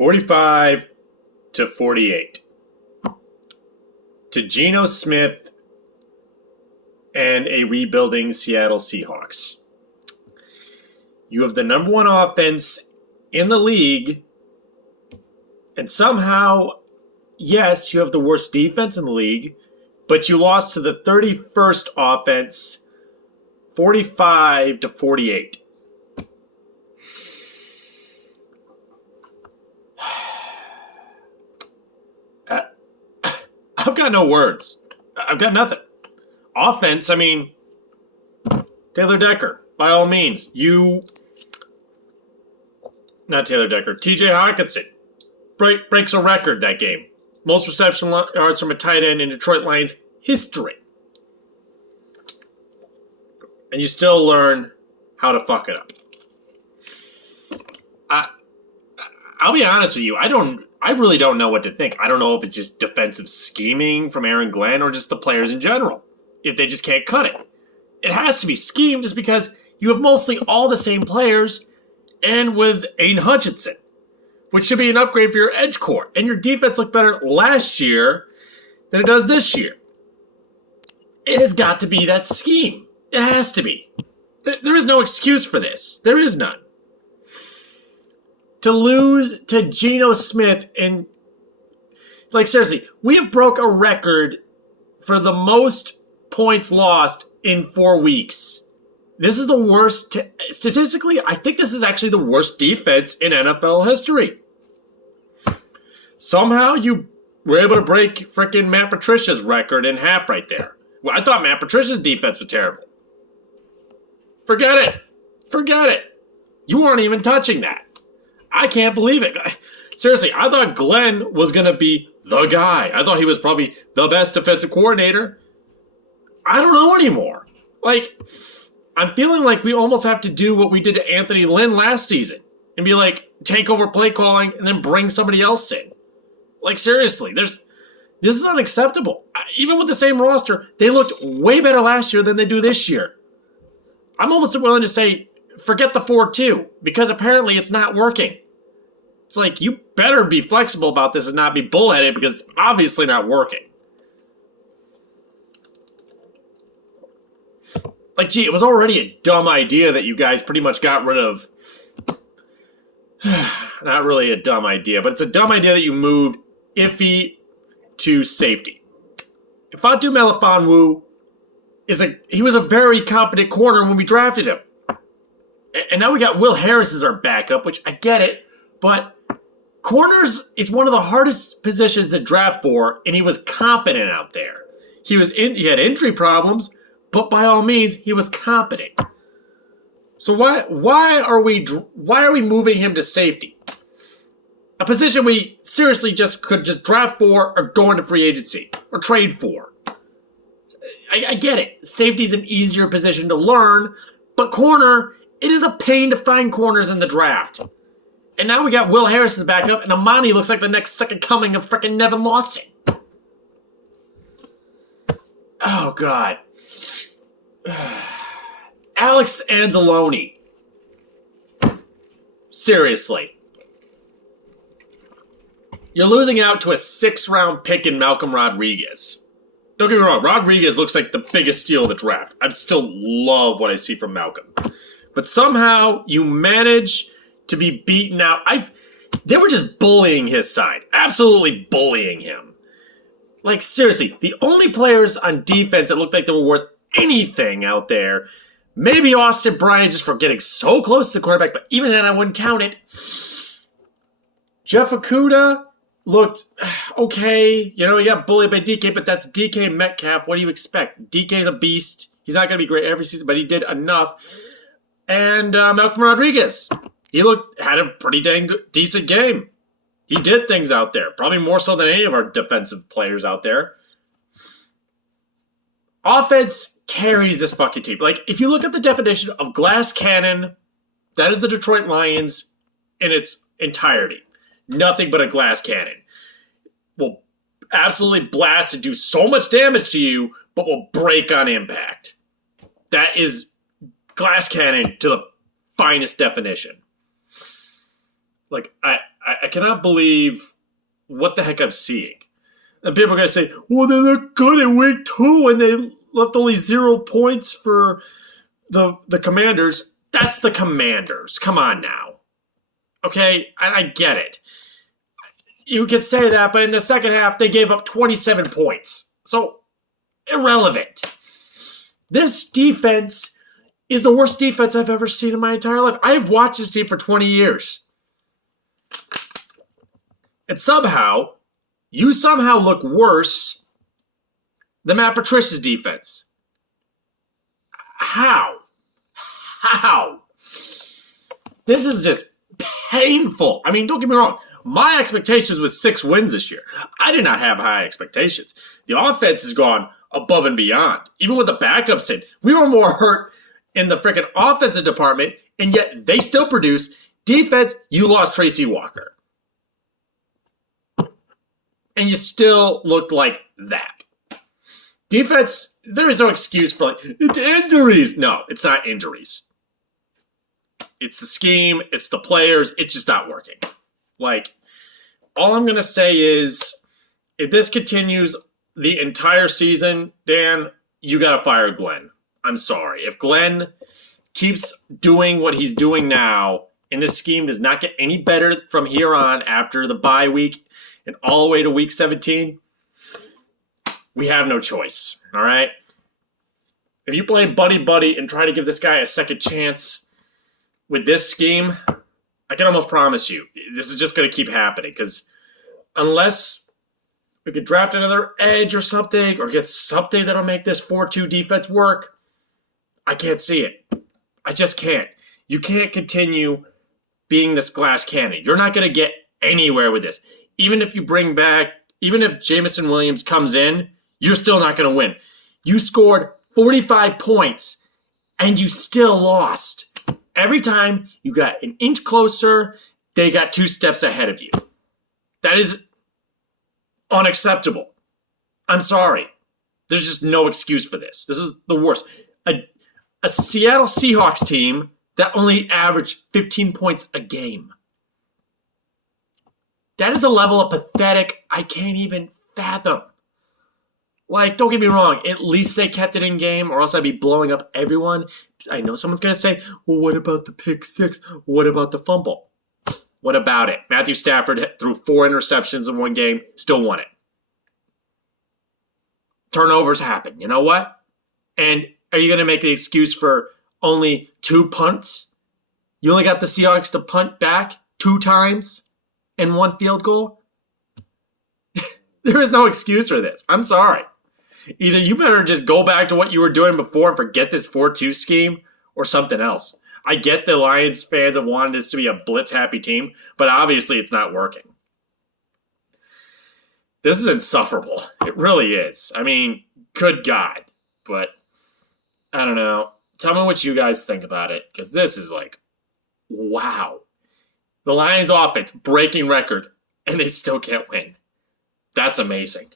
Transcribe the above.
45-48 to Geno Smith and a rebuilding Seattle Seahawks. You have the number one offense in the league, and somehow, yes, you have the worst defense in the league, but you lost to the 31st offense, 45-48. I've got no words. I've got nothing. Offense, I mean, Taylor Decker, by all means. Not Taylor Decker, TJ Hawkinson breaks a record that game. Most reception yards from a tight end in Detroit Lions history. And you still learn how to fuck it up. I'll be honest with you, I really don't know what to think. I don't know if it's just defensive scheming from Aaron Glenn or just the players in general. If they just can't cut it. It has to be scheme just because you have mostly all the same players and with Aiden Hutchinson, which should be an upgrade for your edge core. And your defense looked better last year than it does this year. It has got to be that scheme. It has to be. There is no excuse for this. There is none. To lose to Geno Smith and, like, seriously, we have broke a record for the most points lost in 4 weeks. This is the worst. Statistically, I think this is actually the worst defense in NFL history. Somehow you were able to break freaking Matt Patricia's record in half right there. Well, I thought Matt Patricia's defense was terrible. Forget it. Forget it. You weren't even touching that. I can't believe it. Seriously, I thought Glenn was going to be the guy. I thought he was probably the best defensive coordinator. I don't know anymore. Like, I'm feeling like we almost have to do what we did to Anthony Lynn last season and be like, take over play calling and then bring somebody else in. Like, seriously, this is unacceptable. Even with the same roster, they looked way better last year than they do this year. I'm almost willing to say, forget the 4-2, because apparently it's not working. It's like, you better be flexible about this and not be bullheaded, because it's obviously not working. Like, gee, it was already a dumb idea that you guys pretty much got rid of. Not really a dumb idea, but it's a dumb idea that you moved Iffy to safety. Fatu Melifonwu he was a very competent corner when we drafted him. And now we got Will Harris as our backup, which I get it, but corners is one of the hardest positions to draft for, and he was competent out there. He had injury problems, but by all means, he was competent. So why are we moving him to safety? A position we seriously could draft for or go into free agency or trade for. I get it. Safety's an easier position to learn, but corner, it is a pain to find corners in the draft. And now we got Will Harris as the backup, and Amani looks like the next second coming of frickin' Nevin Lawson. Oh, God. Alex Anzalone. Seriously. You're losing out to a 6th-round pick in Malcolm Rodriguez. Don't get me wrong, Rodriguez looks like the biggest steal of the draft. I still love what I see from Malcolm. But somehow you manage to be beaten out. They were just bullying his side. Absolutely bullying him. Like, seriously, the only players on defense that looked like they were worth anything out there, maybe Austin Bryant just for getting so close to the quarterback, but even then I wouldn't count it. Jeff Okudah looked okay. You know, he got bullied by DK, but that's DK Metcalf. What do you expect? DK's a beast. He's not going to be great every season, but he did enough. And Malcolm Rodriguez, had a pretty dang decent game. He did things out there, probably more so than any of our defensive players out there. Offense carries this fucking team. Like, if you look at the definition of glass cannon, that is the Detroit Lions in its entirety. Nothing but a glass cannon. Will absolutely blast and do so much damage to you, but will break on impact. That is glass cannon to the finest definition. Like, I cannot believe what the heck I'm seeing. And people are going to say, well, they look good in week 2 and they left only 0 points for the Commanders. That's the Commanders. Come on now. Okay? I get it. You could say that, but in the second half, they gave up 27 points. So, irrelevant. This defense is the worst defense I've ever seen in my entire life. I have watched this team for 20 years. And you somehow look worse than Matt Patricia's defense. How? This is just painful. I mean, don't get me wrong. My expectations was 6 wins this year. I did not have high expectations. The offense has gone above and beyond. Even with the backups in, we were more hurt in the freaking offensive department, and yet they still produce. Defense, you lost Tracy Walker. And you still looked like that. Defense, there is no excuse for it's injuries. No, it's not injuries. It's the scheme. It's the players. It's just not working. All I'm going to say is, if this continues the entire season, Dan, you got to fire Glenn. I'm sorry. If Glenn keeps doing what he's doing now, and this scheme does not get any better from here on after the bye week and all the way to week 17, we have no choice, all right? If you play buddy-buddy and try to give this guy a second chance with this scheme, I can almost promise you this is just going to keep happening, because unless we could draft another edge or something, or get something that'll make this 4-2 defense work, I can't see it. I just can't. You can't continue being this glass cannon. You're not going to get anywhere with this. Even if Jameson Williams comes in, you're still not going to win. You scored 45 points, and you still lost. Every time you got an inch closer, they got 2 steps ahead of you. That is unacceptable. I'm sorry. There's just no excuse for this. This is the worst. A Seattle Seahawks team that only averaged 15 points a game. That is a level of pathetic I can't even fathom. Don't get me wrong, at least they kept it in game, or else I'd be blowing up everyone. I know someone's going to say, well, what about the pick 6? What about the fumble? What about it? Matthew Stafford threw 4 interceptions in one game, still won it. Turnovers happen. You know what? And are you going to make the excuse for only 2 punts? You only got the Seahawks to punt back 2 times and 1 field goal? There is no excuse for this. I'm sorry. Either you better just go back to what you were doing before and forget this 4-2 scheme, or something else. I get the Lions fans have wanted this to be a blitz-happy team, but obviously it's not working. This is insufferable. It really is. I mean, good God. But, I don't know. Tell me what you guys think about it, because this is wow. The Lions offense breaking records, and they still can't win. That's amazing.